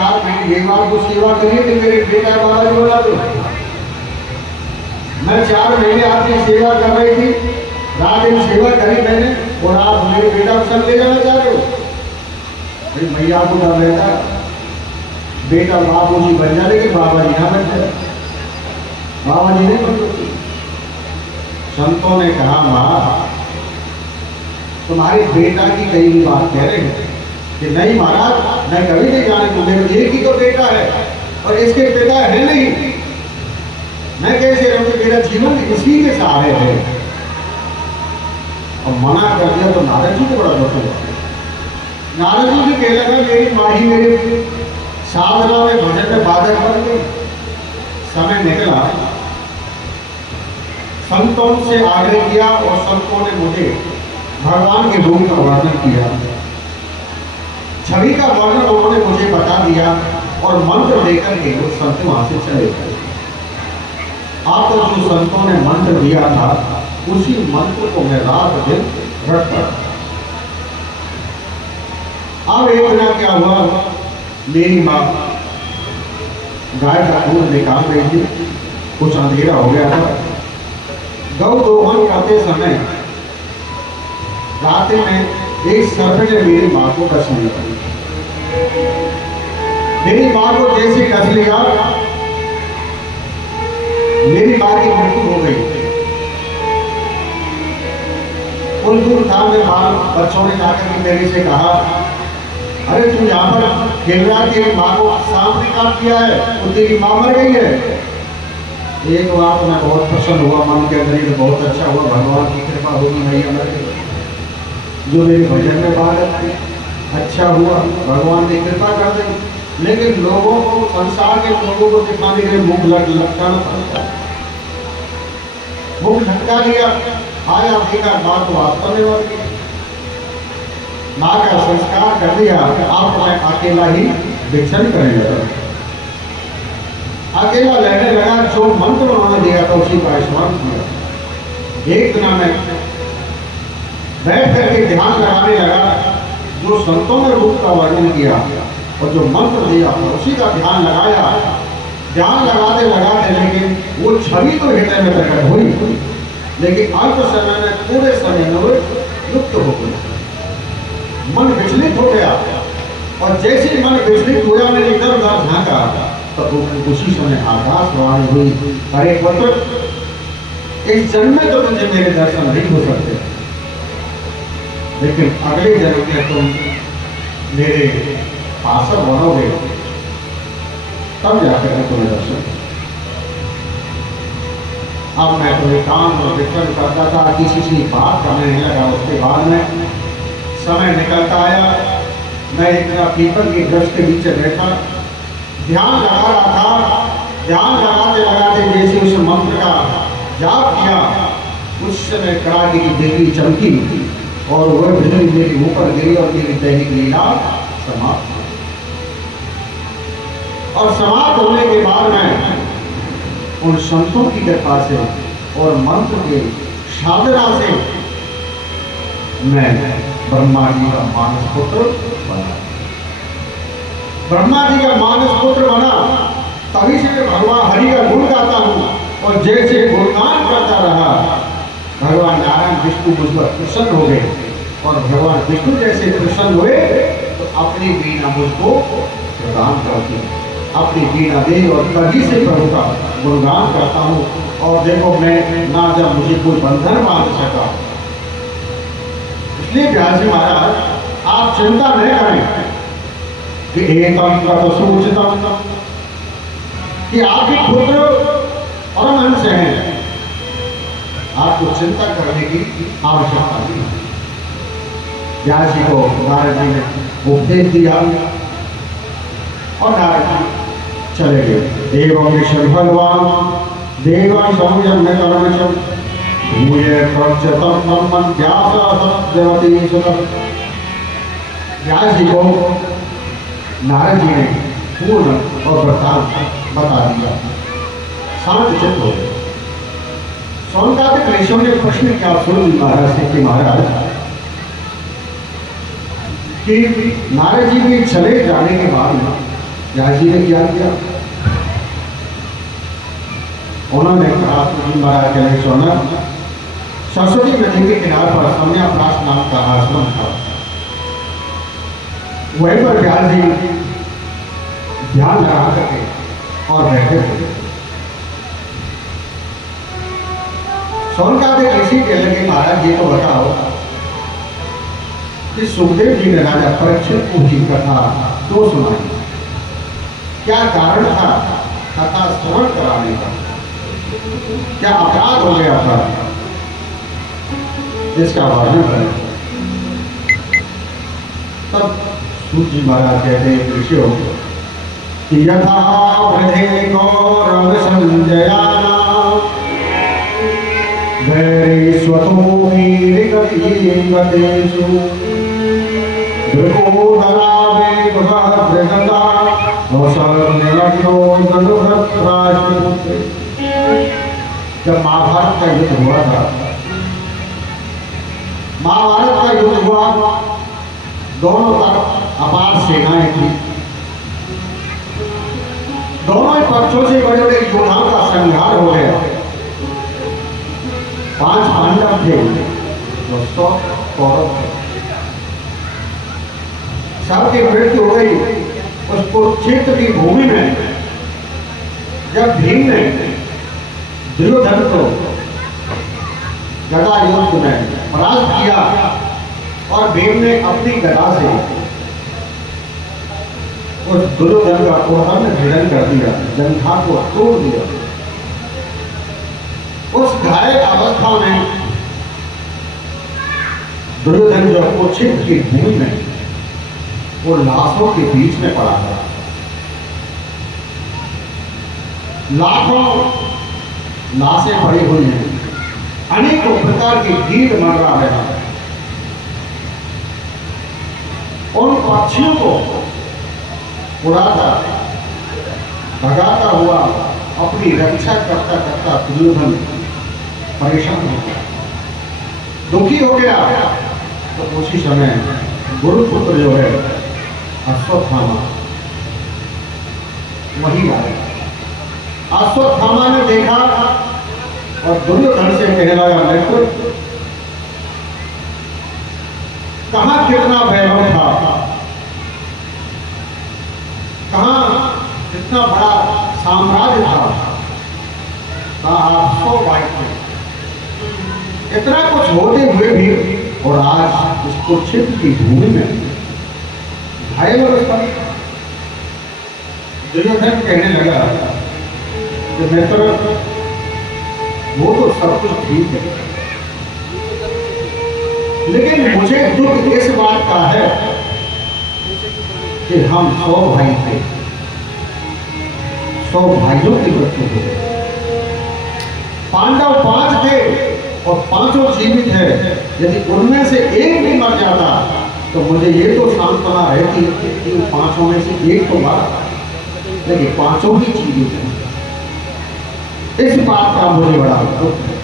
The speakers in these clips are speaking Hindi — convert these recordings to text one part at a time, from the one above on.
4 महीने एक बार को सेवा करिए कि मेरे बेटा बाबा जी बोला तो मैं 4 महीने आपकी सेवा कर रही थी, रात दिन सेवा करी मैंने, और आप मेरे बेटा को संग ले जाना चाह रहे हो। भाई मैया को डर रहता, बेटा बाबू जी बन जाए लेकिन बाबा जी ना बन जाए, बाबा जी नहीं बन सकते। संतों ने कहा माँ तुम्हारे बेटा की कई भी बात कह रहे हैं कि नहीं महाराज मैं कभी नहीं जाने दूंगा, एक ही तो बेटा है और इसके पिता है नहीं, मैं कैसे रहूं, मेरा जीवन इसी के सहारे है। और मना कर दिया तो नारद जी को बड़ा दुख हुआ। नारद जी भी कहने लगा मेरी माँ ही मेरे साधना में भजन में बाधक बन गई। समय निकला, संतों से आग्रह किया और संतों ने मुझे भगवान के रूप का वर्णन किया, छवि का वर्णन उन्होंने मुझे बता दिया और मंत्र देकर के वो संत वहां से चले गए। आपको जो संतों ने मंत्र दिया था उसी मंत्र को मैं रात दिन रटता। अब एक दिन क्या हुआ, मेरी माँ गाय का दूध निकाल रही थी, कुछ अंधेरा हो गया था। गौ दोहन करते समय रात में एक सर्प ने मेरी माँ को डस लिया। मेरी माँ को जैसे डस लिया मेरी माँ की मृत्यु हो गई। कुछ दूर था में बच्चों ने जाकर के मेरे से कहा अरे तू यहाँ पर खेल रहा तेरी माँ को सांप ने काट दिया है, तो तेरी माँ मर गई है। एक बात मैं बहुत प्रसन्न हुआ, मन के अंदर तो बहुत अच्छा हुआ, भगवान की कृपा होगी मैया मर गई, जो मेरे भजन में बात थी अच्छा हुआ, भगवान ने कृपा कर दी। लेकिन लोगों को, संसार के लोगों को दिखाने के लिए मुख लटकाना पड़ता, मुख लटका लिया, आया देखा बात वास्तव में मर गई। माँ का संस्कार कर दिया, आप मैं अकेला ही विचरण करने लगा, अकेला लेने लगा। जो मंत्र उन्होंने दिया था उसी का स्मरण किया। एक दिन मैं बैठ करके ध्यान लगाने लगा, जो संतों ने रूप का वर्णन किया और जो मंत्र दिया उसी का ध्यान लगाया। ध्यान लगाते लगाते लेकिन वो छवि तो हृदय में प्रकट हुई, लेकिन अल्प समय में पूरे समय में वो लुप्त हो गई, मन विचलित हो गया। और जैसे मन विचलित हुआ मैंने इधर उधर झांका तो उसी समय आकाशवाणी हुई, अरे पुत्र इस जन्म में तो तुझे मेरे दर्शन नहीं हो सकते, लेकिन अगले जन्म में तुम मेरे पार्षद बनोगे, तब जाकर के तुम्हें दर्शन। अब मैं तुम्हें काम और विचरण करता था, किसी की बात करने नहीं लगा। उसके बाद में समय निकलता आया, मैं इतना पीपल के वृक्ष के नीचे बैठा ध्यान लगा रहा था। ध्यान लगाते लगाते जैसे उस मंत्र का जाप किया, उस समय कड़ाके की बिजली चमकी और वह बिजली मेरे ऊपर गिरी और मेरी दैनिक लीला समाप्त हुई। और समाप्त होने के बाद में उन संतों की कृपा से और मंत्र के साधना से मैं ब्रह्मा जी का मानस पुत्र बना। ब्रह्मा जी का मानस पुत्र बना, तभी से मैं भगवान हरि का गुण गाता हूँ। और जैसे गुणगान करता रहा, भगवान नारायण विष्णु मुझ पर प्रसन्न हो गए, और भगवान विष्णु जैसे प्रसन्न हुए तो अपनी वीणा मुझको प्रदान करती, अपनी वीणा दे और तभी से प्रभु का गुणगान करता हूँ। और देखो मैं ना जब मुझे कोई बंधन बांध सका, इसलिए व्यास जी महाराज आप चिंता नहीं करें कि एकम तत् सूचितम, कि आपके पुत्र परमहंस हैं, आपको चिंता करने की आवश्यकता नहीं। व्यास जी को नारद जी ने उपदेश दिया और नारद जी चले गए। एवं ऋषभ भगवान देवा संयम में कर्मचम भूये प्रचतम ब्रह्मन् व्यासवती सुतम। व्यास जी को नारद जी ने पूर्ण और वृत्तांत बता दिया, शांत चित्त हो गए। सौनकादिक ऋषियों ने प्रश्न किया सूर्य महाराज से कि महाराज कि नारद जी के चले जाने के बाद व्यास जी ने क्या किया? उन्होंने कहा तुझी महाराज के सोना सरस्वती नदी के किनारे पर समयाप्रास नाम का आश्रम था। वहीं पर व्यास जी ध्यान लगा करके और बैठे थे। सोनकादे ऋषि कहने लगे महाराज ये तो बताओ कि सुखदेव जी ने राजा परीक्षित को ही कथा तो सुनाई, क्या कारण था कथा श्रवण कराने का? क्या अपराध हो गया था? इसका वर्णन करें। तब सूत जी महाराज कहते हैं ऋषियों कि यथा वृद्धे कौरव संजयाना वैरिस्वतो वीरगतिगतेषु दृकोदरावेगभद्रगता नौसर्निरग्नो दनुभद्राष्टपुत्रे। जब महाभारत का युद्ध हुआ था, महाभारत का युद्ध हुआ, दोनों तरफ अपार सेनाएं थी, दोनों ही पक्षों से बड़े बड़े योद्धाओं का संहार हो गया। 5 पांडव थे और 100 कौरव थे। सबकी मृत्यु हो गई। उस कुरुक्षेत्र की भूमि में जब भीम ने दुर्योधन को गदा युद्ध में परास्त किया और भीम ने अपनी गदा से उस दुर्योधन का कोहन भेदन कर दिया, जंघा को तोड़ दिया। उस घायल अवस्था में दुर्योधन जो कुरुक्षेत्र की भूमि में वो लाशों के बीच में पड़ा था। लाखों लाशें पड़ी हुई हैं, अनेकों प्रकार के गीत मंडरा रहे हैं। उन पक्षियों को उड़ाता भगाता हुआ अपनी रक्षा करता करता दुर्योधन परेशान हो गया, दुखी हो गया। तो उसी समय गुरुपुत्र जो है अश्वत्थामा वही आए। अश्वत्थामा ने देखा और दुर्योधन से कहने लगा, मित्र कहां कितना वैभव था, कहां कितना बड़ा साम्राज्य था, कहां आप 100 भाई थे, इतना कुछ होते हुए भी और आज इस कुरुक्षेत्र की भूमि में घायल अवस्था। दुर्योधन कहने लगा कि मित्र वो तो सब कुछ ठीक है, लेकिन मुझे दुख इस बात का है कि हम 100 भाई थे, 100 भाइयों की मृत्यु हो गई। पांडव 5 थे और 5 जीवित है। यदि उनमें से एक भी मर जाता तो मुझे ये तो सांत्वना रहती कि 5 में से एक तो मरा, लेकिन 5 ही जीवित है। इस बात का मुझे बड़ा दुख है।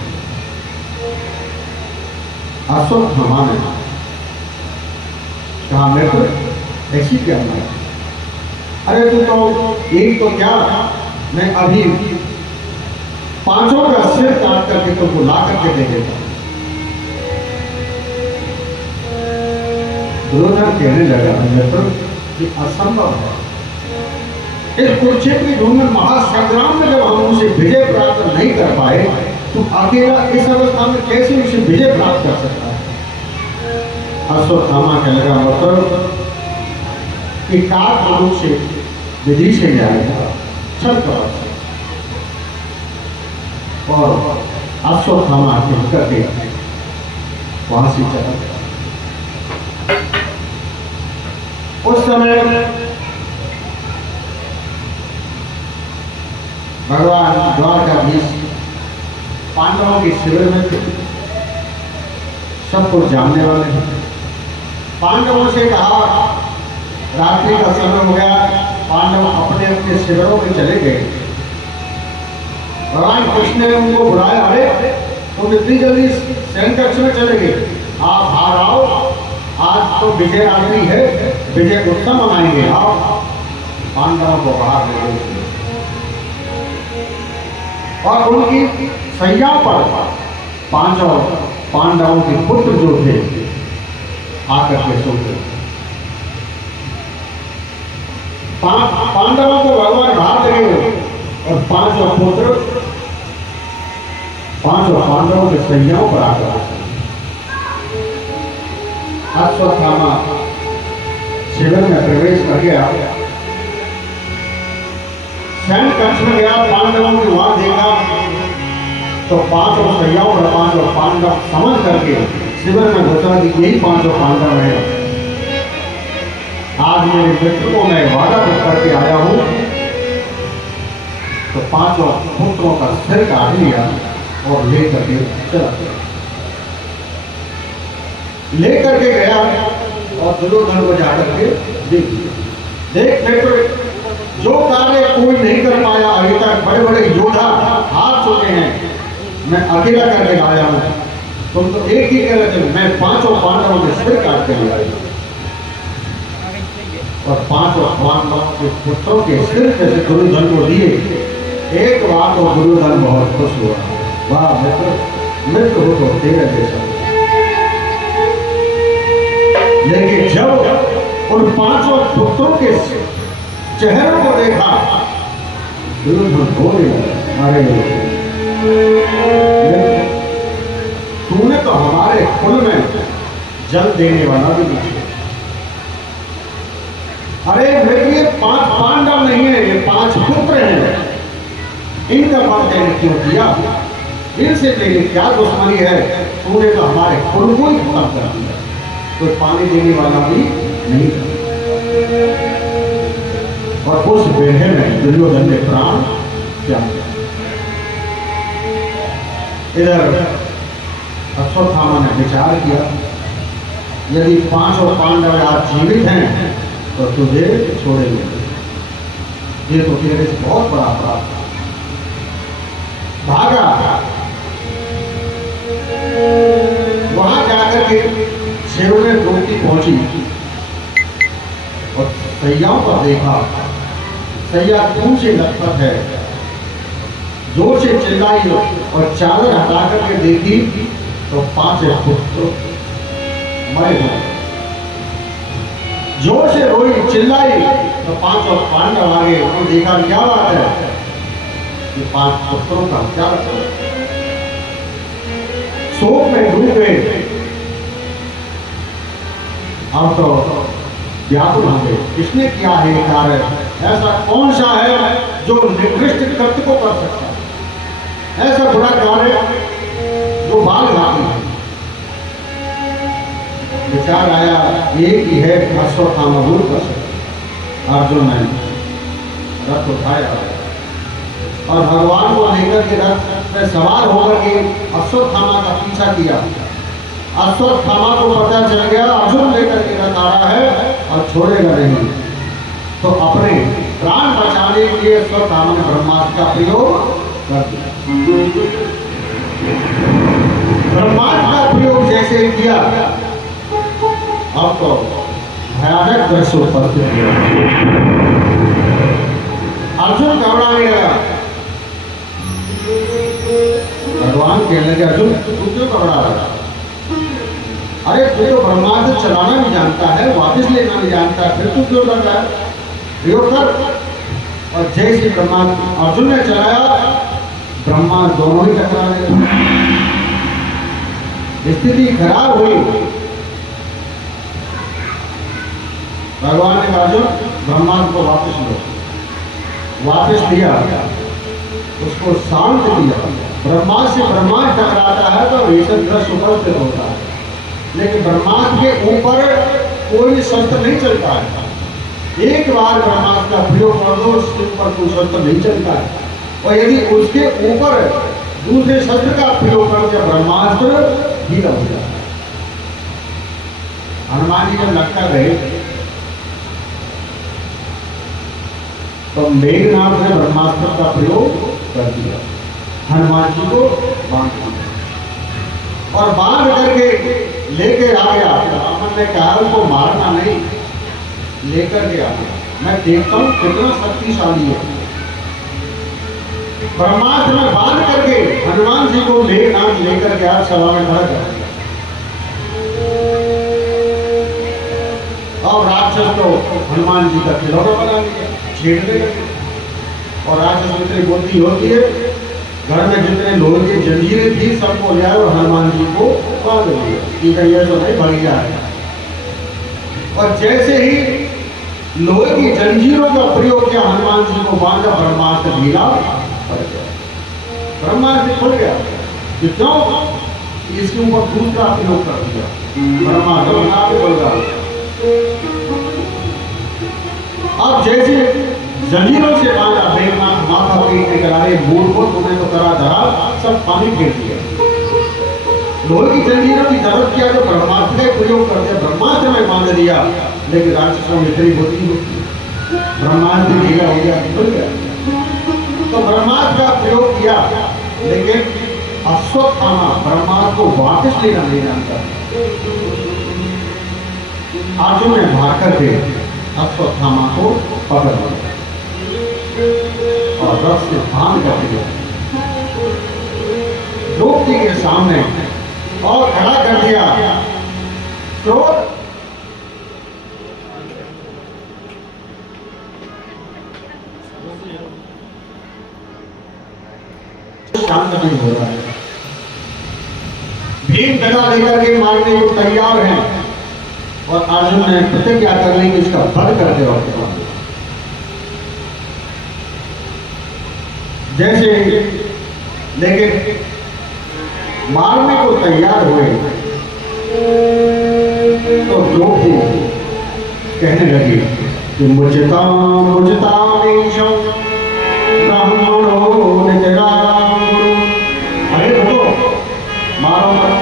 अश्वत्थामा ने कहा, मित्र ऐसी क्या है? अरे तू तो एक तो क्या, मैं अभी 5 का सिर काट करके तुमको ला करके दे देता। दुर्योधन कहने लगा, मित्र ये असंभव है। इस कुरुक्षेत्र की भूमि में महासंग्राम में जब हम उसे विजय प्राप्त नहीं कर पाए, तो अकेला इस अवस्था में कैसे उसे विजय प्राप्त कर सकता है? अश्वत्थामा कहने लगा, मतलब कि काल से विधि से जाएगा, छल कर। और अश्वत्थामा के करके वहां से चला गया। उस समय भगवान द्वारकाधीश पांडवों के शिविर में थे, सबको जानने वाले थे। पांडवों से कहा, रात्रि का समय हो गया, पांडव अपने अपने शिविरों में चले गए। भगवान कृष्ण ने उनको बुलाया, अरे तुम इतनी जल्दी सैन्य कक्ष में चले गए, आप बाहर आओ, आज तो विजय रात्रि है, विजय उत्सव मनाएंगे। आओ पांडवों को बाहर ले गए थे और उनकी सैया पर पांचों पांडवों के पुत्र जो थे आकर के सोते। पांडवों को भगवान बाहर ले गए और पांचों पुत्र पांचों पांडवों के सैयाओं पर आकर अश्वत्थामा शिविर में प्रवेश कर गया। सैन्य कक्ष में गया, पांडवों के वहां देखा तो पांचों सैयाओं और पांचों पांडव समझ करके शिविर में घोषणा की यही पांचों पांडव हैं। आज मेरे मित्र को मैं वादा करके आया हूं। तो पांचों पुत्रों का सिर काट लिया और लेकर के चला गया। लेकर के गया और दुर्योधन को जाकर के देख मित्र, जो कार्य कोई नहीं कर पाया अभी तक, बड़े बड़े योद्धा हार चुके हैं, मैं अकेला करके लाया हूं। तुम तो एक ही कह रहे थे, मैं पांचों पांडवों के सिर काट के लाया और पांचों पांडवों के पुत्रों के सिर जैसे दुर्योधन को दिए। एक बात और दुर्योधन बहुत खुश हुआ, वाह मित्र हो तो तेरे जैसा। लेकिन जब उन पांचों पुत्रों के चेहरों को देखा, दुर्योधन बोले, अरे तूने तो हमारे कुल में जल देने वाला भी नहीं। अरे मेरे ये पांच पांडव नहीं है, ये पांच पुत्र हैं, इनका वध देने क्यों दिया? इनसे तेरी क्या दुश्मनी है? तूने तो हमारे कुल को ही खत्म कर दिया, तो पानी देने वाला भी नहीं था। और उस बेढ़े में दुर्योधन ने प्राण त्याग दिया। इधर अश्वत्थामा ने विचार किया, यदि पांचों पांडव आज जीवित हैं तो तुझे छोड़ेंगे, ये तो तेरे से बहुत बड़ा अपराध। भागा, वहां जाकर के शेरों में द्रौपदी पहुंची और सैयाओं पर देखा, सैया खून से लथपथ है, जोर से चिल्लाई और चादर हटा करके देखी तो पांच पुत्र मरे हुए। जोर से रोई, चिल्लाई तो पांचों पांडव आ गए। उन्होंने देखा क्या बात है, ये पांच पुत्रों का क्या है? शोक में डूब गए। अब तो व्याकुल हो गए, किसने किया है ये कार्य? ऐसा कौन सा है जो निकृष्ट कृत्य को कर सकता है? ऐसा बुरा कार्य जो बाल घाती है। विचार आया, एक ही है अश्वत्थामा दूर कर सकता। अर्जुन ने रथ उठाया और भगवान को लेकर के रथ में सवार होकर के अश्वत्थामा का पीछा किया। अश्वत्थामा को पता चल गया अर्जुन लेकर के रथ आ रहा है और छोड़ेगा नहीं, तो अपने प्राण बचाने के लिए अश्वत्थामा ने ब्रह्मास्त्र का प्रयोग कर दिया। ब्रह्मास्त्र का प्रयोग जैसे किया, अब तो भयानक दृश्य उपस्थित हुआ। अर्जुन घबराने लगा। भगवान कहने लगे, अर्जुन तू क्यों घबरा रहा? अरे तू तो ब्रह्मास्त्र चलाना भी जानता है, वापस लेना भी जानता है, फिर तू क्यों डर रहा है? प्रयोग कर। और जैसे ब्रह्मास्त्र अर्जुन ने चलाया, ब्रह्मा दोनों ही टकराने लगे। स्थिति खराब हुई। भगवान ने कहा, अर्जुन ब्रह्मास्त्र को वापस लो। वापस लिया, उसको शांत किया। ब्रह्मास्त्र से ब्रह्मास्त्र टकराता है तो भीषण दृश्य उपस्थित होता है, लेकिन ब्रह्मास्त्र के ऊपर कोई शस्त्र नहीं चलता है। एक बार ब्रह्मास्त्र का प्रयोग कर दो, उसके ऊपर कोई शस्त्र नहीं चलता है। और यदि उसके ऊपर दूसरे शस्त्र का प्रयोग कर दिया, ब्रह्मास्त्र ढीला हो जाता है। हनुमान जी जब लंका गए तो मेघनाथ ने ब्रह्मास्त्र का प्रयोग कर दिया, हनुमान जी को बांध दिया और बांध करके लेके आ गया। रावण ने कहा उनको मारना नहीं, लेकर के आ गया। मैं देखता हूं कितना शक्तिशाली है। ब्रह्मास्त्र में बांध करके हनुमान जी को लेकर के आप सभा में खड़ा कर दिया। और राक्षस को हनुमान जी का खिलौना बना लिया, छेड़ने लगे। और राक्षस इतनी बुद्धि होती है, घर में जितने लोहे की जंजीरें थी सबको ले आए और हनुमान जी को बांध लिया कि ये तो नहीं भैया है। और जैसे ही लोहे की जंजीरों का प्रयोग किया, हनुमान जी को बांधा, ब्रह्मास्त्र ढीला पड़ गया, ब्रह्मास्त्र खुल गया। कि क्यों? इसके ऊपर दूसरा प्रयोग कर दिया, ब्रह्मास्त्र बना के बोल रहा। अब जैसे जंजीरों से बांधा, बेगनाथ माथा पीट के करारे, मूड को तुम्हें तो करा धरा, सब पानी फेंक दिया। लोहे की जंजीरों की जरूरत किया तो ब्रह्मास्त्र का प्रयोग कर दिया, ब्रह्मास्त्र में बांध दिया। लेकिन राक्षसों में इतनी बुद्धि होती, ब्रह्मास्त्र ढीला हो गया, खुल गया। तो ब्रह्मास्त्र का प्रयोग किया, लेकिन अश्वत्थामा ब्रह्मास्त्र को वापस लेना नहीं जानता। अर्जुन ने भाग करके अश्वत्थामा को पकड़ लिया और रथ से बांध कर दिया, द्रौपदी के सामने और खड़ा कर दिया। क्रोध शांत नहीं हो रहा है। भीम गदा लेकर के मारने को तैयार हैं और अर्जुन ने प्रतिज्ञा कर ली कि इसका वध कर दे। और जैसे लेकिन मारने को तैयार हुए तो द्रौपदी कहने लगी कि मुझता ब्राह्मणों ने अरे बोलो मारो मत,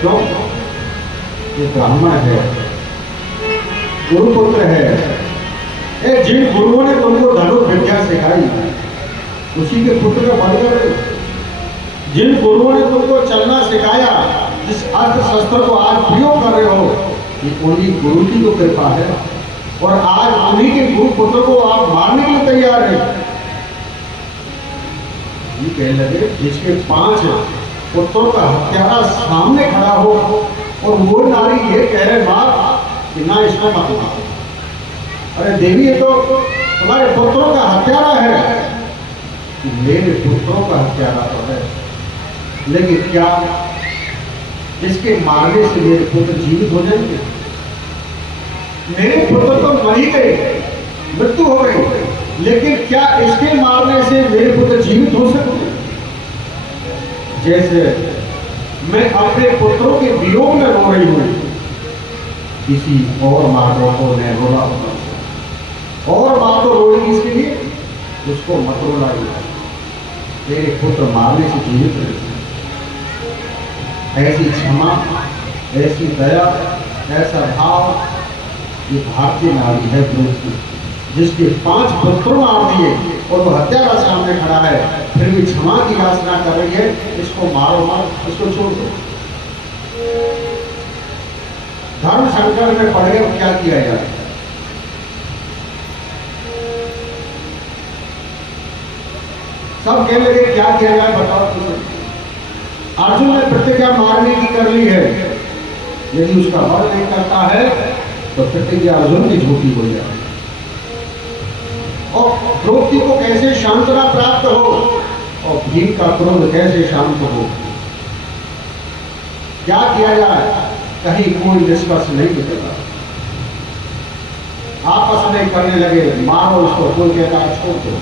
क्यों? ये ब्राह्मण है, गुरुपुत्र है, जिन गुरुओं ने तुमको धनुष विद्या सिखाई उसी के पुत्र का वध कर रहे। जिन गुरुओं ने तुमको चलना सिखाया, जिस अस्त्र शस्त्र को आज प्रयोग कर रहे हो, ये उन्हीं गुरु की तो कृपा है। और आज उन्हीं के गुरु पुत्र को आप मारने के लिए तैयार हैं। ये कहने लगे जिसके 5 पुत्रों का हत्यारा सामने खड़ा हो और वो नारी ये कह रहे बाप कि ना इसको मत मारो। अरे देवी, ये तो तुम्हारे पुत्रों का हत्यारा है। मेरे पुत्रों का हत्यारा तो है, लेकिन क्या इसके मारने से मेरे पुत्र जीवित हो जाएंगे? मेरे पुत्र तो मर ही गए, मृत्यु हो गई, लेकिन क्या इसके मारने से मेरे पुत्र जीवित हो सकते? जैसे मैं अपने पुत्रों के वियोग में रो रही हूं, किसी और माँ को मैं रोला होगा। और माँ तो रोएगी इसके लिए, उसको मत रोलाइए, तेरे पुत्र मारने से जीवित रहे। ऐसी क्षमा, ऐसी दया, ऐसा भाव ये भारतीय नारी है द्रौपदी, जिसके 5 पुत्र मार दिए और वो हत्यारा सामने खड़ा है, फिर भी क्षमा की याचना कर रही है, इसको मारो मत, इसको छोड़ दो। धर्म संकट में पड़े, अब क्या किया जाए? सब कहने लगे क्या किया जाए बताओ तुझे। अर्जुन ने प्रतिज्ञा मारने की कर ली है, यदि उसका वध नहीं करता है तो प्रतिज्ञा अर्जुन की झूठी हो जाए। और द्रौपदी को कैसे शांतना प्राप्त हो और भीम का क्रोध कैसे शांत हो, क्या किया जाए? कहीं कोई निष्कर्ष नहीं निकला। आपस में करने लगे मारो उसको, कोई कहता है छोड़ दो।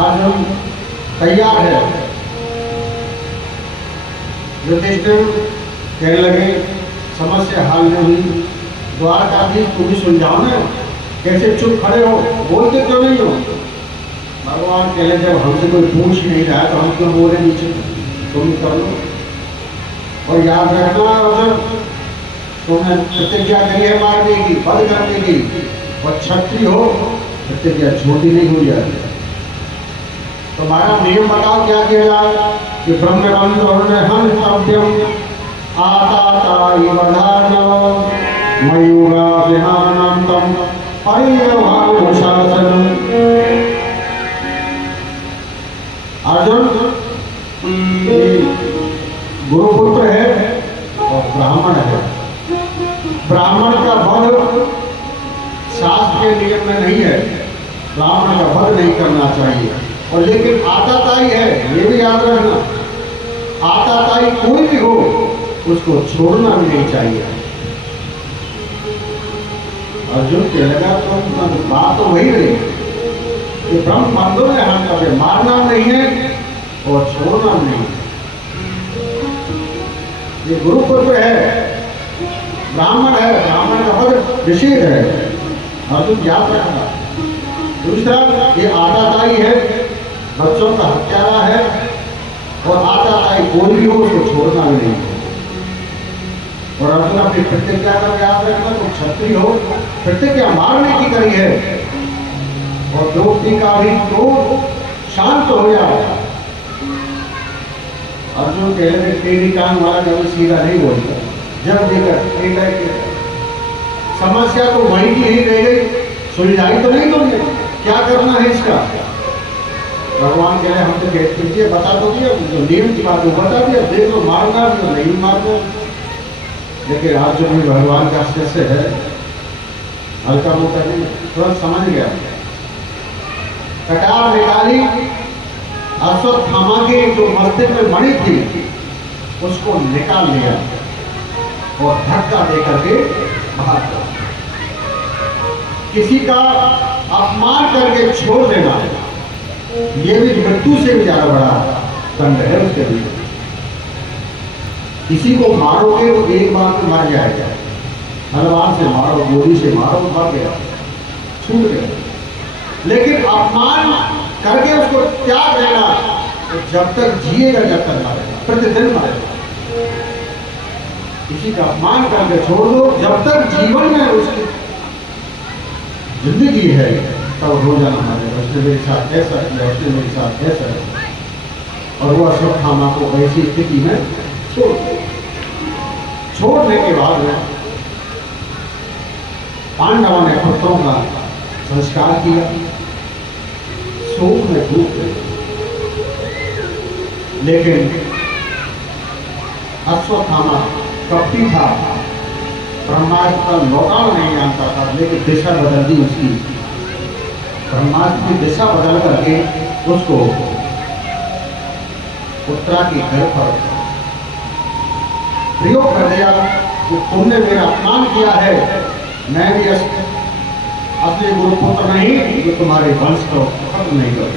अर्जुन तैयार है। युधिष्ठिर कहने लगे समस्या हल नहीं हुई, द्वारकाधीश तुम ही सुलझाओ ना, कैसे चुप खड़े हो, बोलते क्यों नहीं हो? भगवान कहले जब हमसे कोई पूछ ही नहीं रहा तो हम क्यों बोले नीचे, तुम कर लो। और याद रखना अर्जुन, तुमने प्रतिज्ञा करी है मारने की, वध करने की, और क्षत्रिय हो, प्रतिज्ञा छोटी नहीं हो जाती। तुम्हारा नियम बताओ क्या किया जाए? कि ब्रह्मवंद्र हंतव्यम आताताई वधानव मयूराभिमानान्तं परिव्यवहारशासनम्। अर्जुन गुरुपुत्र है और ब्राह्मण है। ब्राह्मण का वध शास्त्र के नियम में नहीं है, ब्राह्मण का वध नहीं करना चाहिए। और लेकिन आताताई है, ये भी याद रखना, आताताई कोई भी हो उसको छोड़ना भी नहीं चाहिए। अर्जुन के लगा तो बात तो वही रही कि ब्रह्म बंधु ने हम कभी मारना नहीं है और छोड़ना नहीं है। ये गुरुपुत्र है, ब्राह्मण है, ब्राह्मण का वध निषेध है, अर्जुन याद रखना। दूसरा, ये आताताई है, बच्चों का हत्यारा है, और आताताई कोई भी हो उसको छोड़ना भी नहीं है। और अर्जुन अपनी प्रतिज्ञा का याद रखना, तो क्षत्रिय हो प्रतिज्ञा मारने की करी है और द्रौपदी का भी क्रोध शांत हो जाए। अर्जुन कह रहे टेढ़ी टांग वाला कभी सीधा नहीं बोलता, जब देखकर समस्या तो वही की ही रह गई, सुलझाई तो नहीं दोगे, क्या करना है इसका? भगवान कह रहे हम तो कह दीजिए, बता दो दिया, जो नियम की बात वो बता दिया, देख लो मारना भी तो नहीं मारना। लेकिन आज जो भी भगवान का शिष्य है, हल्का मोटा नहीं, तुरंत समझ गया, कटार निकाली, अश्वत्थामा के जो मस्तिष्क में मणि थी उसको निकाल लिया और धक्का देकर के भाग गया। किसी का अपमान करके छोड़ देना, ये भी मृत्यु से भी ज्यादा बड़ा दंड है उसके लिए। किसी को मारोगे तो एक बार में मर जाएगा, तलवार से मारो, गोली से मारो, मर गया, छूट गया। लेकिन अपमान करके उसको त्याग देना, तो जब तक जिएगा जब तक मरेगा, प्रतिदिन मरेगा। किसी का अपमान करके छोड़ दो, जब तक जीवन में उसकी जिंदगी है तब रोजाना मरेगा, उसने मेरे साथ ऐसा किया, उसने मेरे साथ ऐसा किया। और वो अश्वत्थामा को ऐसी स्थिति में छोड़ने के बाद में पांडवों ने पुत्रों का संस्कार किया, शोक में डूब गए। लेकिन अश्वत्थामा कपटी था, ब्रह्मास्त्र का लौटाना नहीं जानता था, लेकिन दिशा बदल दी उसकी। ब्रह्मास्त्र की दिशा बदल करके उसको उत्तरा के घर पर प्रयोग कर दिया कि तुमने मेरा अपमान किया है, मैं भी असली गुरुपुत्र नहीं जो तुम्हारे वंश को खत्म नहीं कर।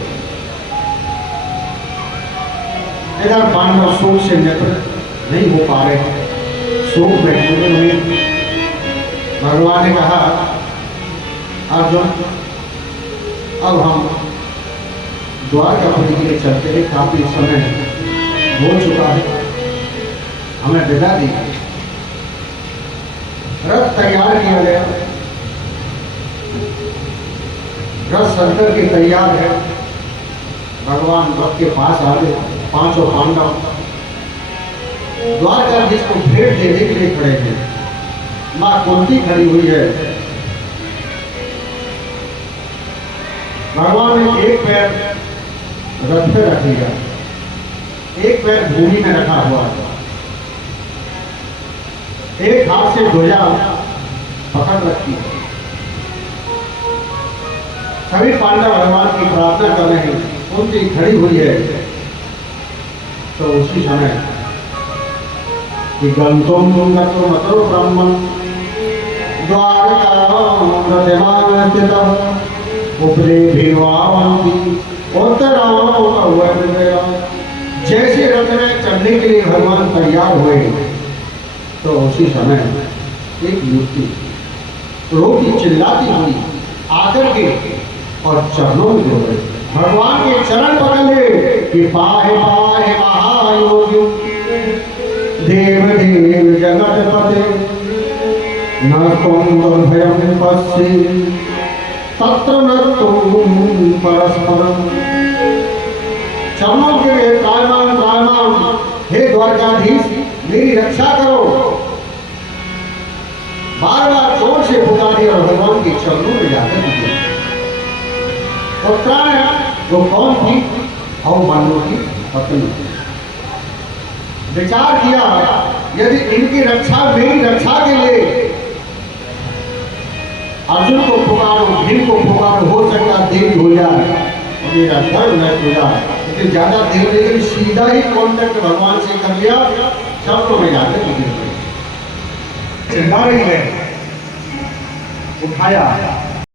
इधर पांडव शोक से निवृत्त नहीं हो पा रहे, शोक में डूबे हुए। भगवान ने कहा अर्जुन अब हम द्वारकापुरी के लिए चलते हैं, काफी समय हो चुका है, हमें विदा दी। रथ तैयार किया गया, रथ शंकर के तैयार है। भगवान रथ के पास आ गए, पांचों पांडव द्वारकाधीश को भेंट देने के लिए खड़े थे। मां कुंती खड़ी हुई है। भगवान ने एक पैर रथ पे रख लिया, एक पैर भूमि में रखा हुआ है, एक हाथ से ध्वजा पकड़ रखी है। सभी पांडव भगवान की प्रार्थना कर रहे हैं, कुंती खड़ी हुई है। तो उसी समय कि गंतुम गतो मतो ब्रह्म द्वारकां रथमान स्थितम् उपरि भिन्वावन्ति उत्तरां अवैर्वेरा। जैसे रथ में चढ़ने के लिए भगवान तैयार हुए, तो उसी समय एक युवती रोती चिल्लाती हुई आकर के और चरणों में गिर गई। भगवान के चरण पकड़ ले कि पाहे पाहे महायोगी देव देव जगतपते न तुम दुर्भयं पश्ये तत्र न तुम परस्परम। चरणों के लिए कायमान कायमान, हे द्वारकाधीश मेरी रक्षा करो। बार बार जोर से पुकारे और भगवान के चरणों में जाकर दिए। उत्तरायण वो कौन थी? अभिमन्यु की पत्नी। विचार किया यदि इनकी रक्षा, मेरी रक्षा के लिए अर्जुन को पुकारो, भीम को पुकारो, हो सकता देरी हो जाए और मेरा धर्म नष्ट हो जाए। लेकिन ज्यादा देर नहीं, सीधा ही कॉन्टेक्ट भगवान से कर लिया, चरणों में जाकर गिर गए। चिल्ला रही है, उठाया